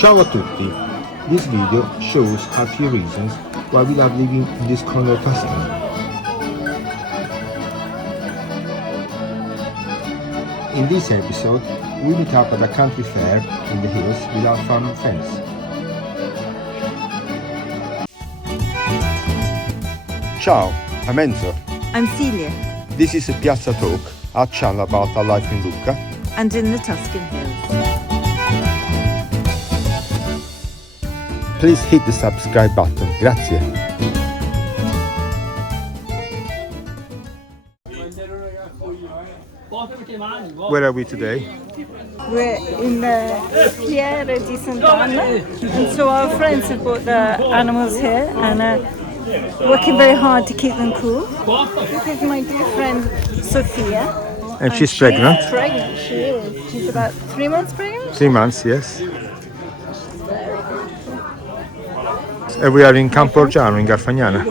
Ciao a tutti! This video shows a few reasons why we love living in this corner of Tuscany. In this episode, we meet up at a country fair in the hills with our farm friends. Ciao, I'm Enzo. I'm Celia. This is a Piazza Talk, our channel about our life in Lucca And in the Tuscan hills. Please hit the subscribe button. Grazie. Where are we today? We're in the Fiera di Sant'Anna, and so our friends have brought the animals here and are working very hard to keep them cool. This is my dear friend Sophia. And she's pregnant. She's pregnant, she is. She's about 3 months pregnant. 3 months, yes. And we are in Camporgiano in Garfagnana.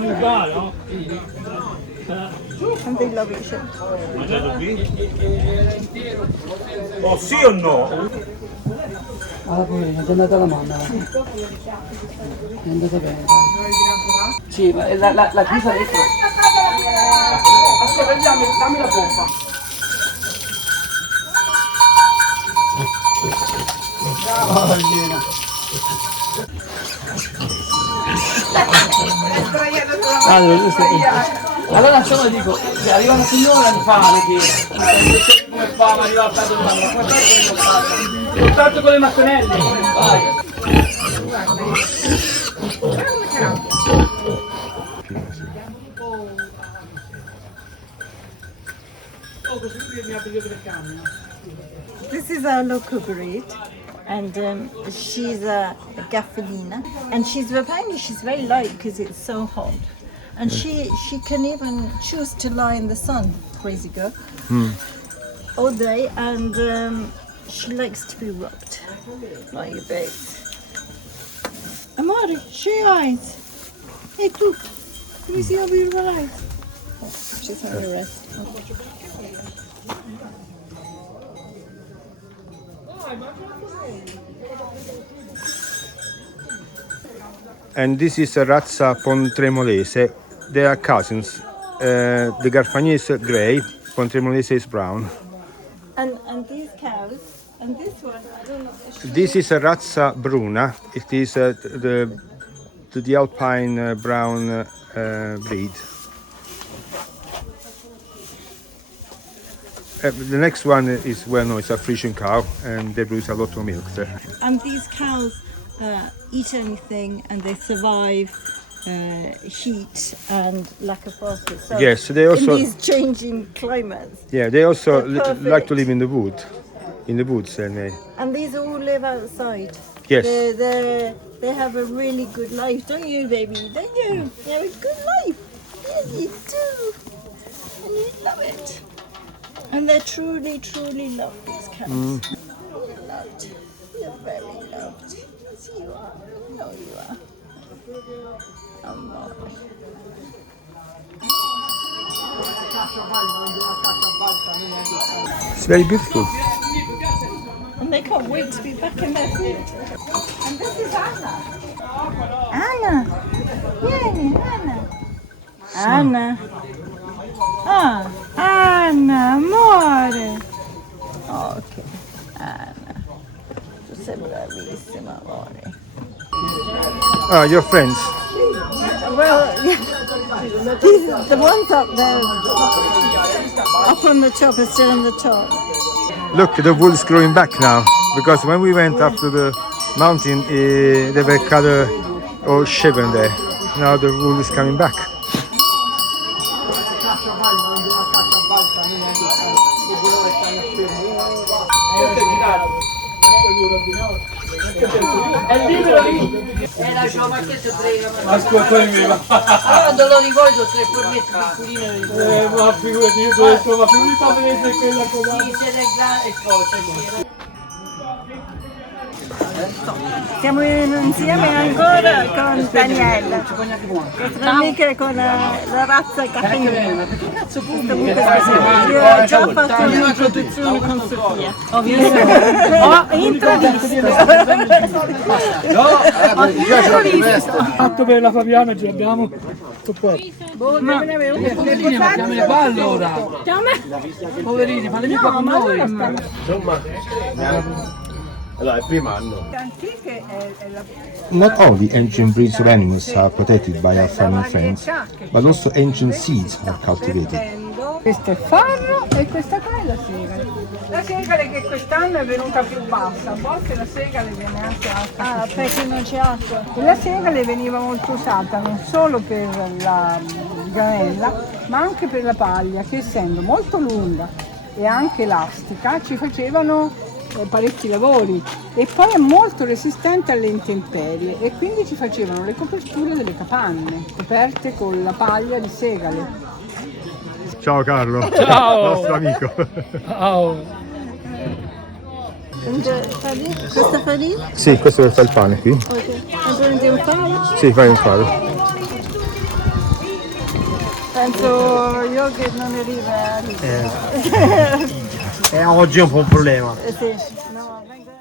And they love each other. Oh sì o no? Ah, poi è andata la mamma. È andata bene. Sì, ma la chiusa dentro. Aspetta, dammi la pompa. Brava Elena. Allora insomma dico, se arriva una signora di fame che non so come fa, ma arriva al caso di mano, ma guardate tanto con le mattonelle, vai. This is our local breed, and she's a Garfagnina, and she's very light because it's so hot. And she can even choose to lie in the sun, crazy girl, all day, and she likes to be rubbed like a babe. Amore, show your eyes. Hey, tu, let me see your beautiful eyes. Oh, she's having a rest. And this is a Razza Pontremolese. They are cousins. The Garfagnina is grey, Pontremolese is brown. And these cows, and this one, I don't know. This is a Razza Bruna. It is the Alpine brown breed. The next one is, well known, it's a Frisian cow, and they produce a lot of milk there. And these cows eat anything, and they survive heat and lack of water. So Yes, they also in these changing climates. Yeah, they also They're like to perfect. live in the woods, and And these all live outside. Yes. They have a really good life, don't you, baby? Don't you? They have a good life. Yes, you do. And you love it. And they're truly, truly loved, these cows. You're loved. You're very loved. Yes, you are. No, you are. Amore. it's very beautiful. And they can't wait to be back in their food. And this is Anna. Anna. Yeah, Anna. Anna. Ah, Anna, amore. Oh, ok, Anna. Tu sei bravissima, amore. Ah, your friends. Well, the ones up there, up on the top, are still on the top. Look, the wool is growing back now, because when we went up to the mountain, they were kind of all shaven there. Now the wool is coming back. È libero lì! Lascio la macchietta prega. Ascolta me. Io lo rivolgo 3 fornetti piccoline. Ma figurati, io ho detto, ma figurati fa vedere quella cosa. Sì, siete grandi e cosa. Siamo insieme ancora con Daniela, nostra amica con la razza Garfagnina. Io ho già fatto un'introduzione con Sofia. Ho introdotto. Fatto per la Fabiana ce l'abbiamo. Mettiamo le palle ora. Poverini, fatemi qua con noi. Allora, il primo anno. Not only ancient breeds of animals are protected by our farming friends, but also ancient seeds are cultivated. Questo è farro e questa qua è la segale. La segale che quest'anno è venuta più bassa, a volte la segale viene anche alta. Ah, perché non c'è acqua. La segale veniva molto usata non solo per la granella, ma anche per la paglia, che essendo molto lunga e anche elastica ci facevano parecchi lavori e poi è molto resistente alle intemperie e quindi ci facevano le coperture delle capanne coperte con la paglia di segale. Ciao Carlo, Ciao. nostro amico. Ciao. Questa farina? Sì, questo per fare il pane qui. Ok. E prendi un filo? Sì, fai un faro. Penso io che non arriva. Oggi è un po' un problema. Sì. No, venga.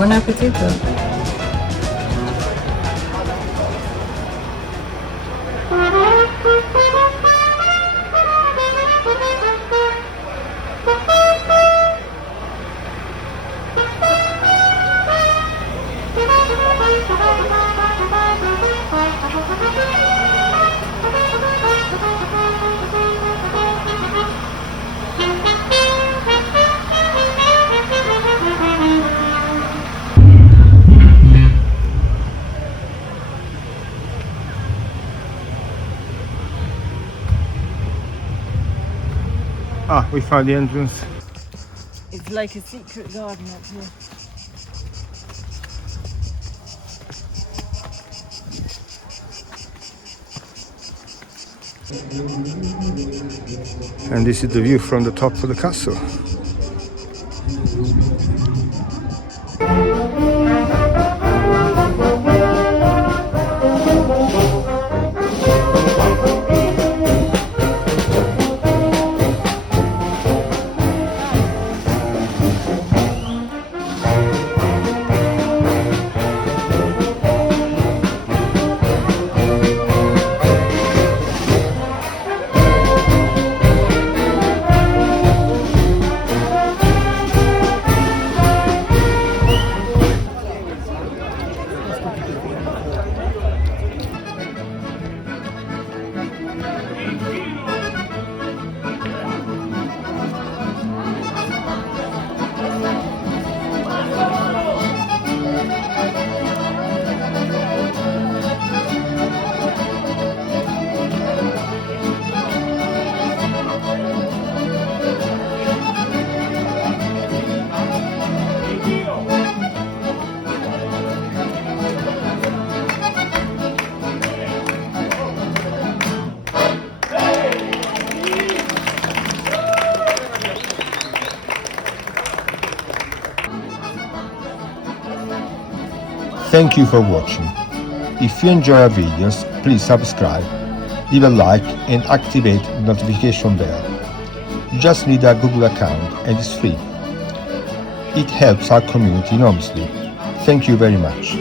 Buon appetito! Ah, we found the entrance. It's like a secret garden up here. And this is the view from the top of the castle. Thank you for watching. If you enjoy our videos, please subscribe, leave a like and activate the notification bell. You just need a Google account and it's free. It helps our community enormously. Thank you very much.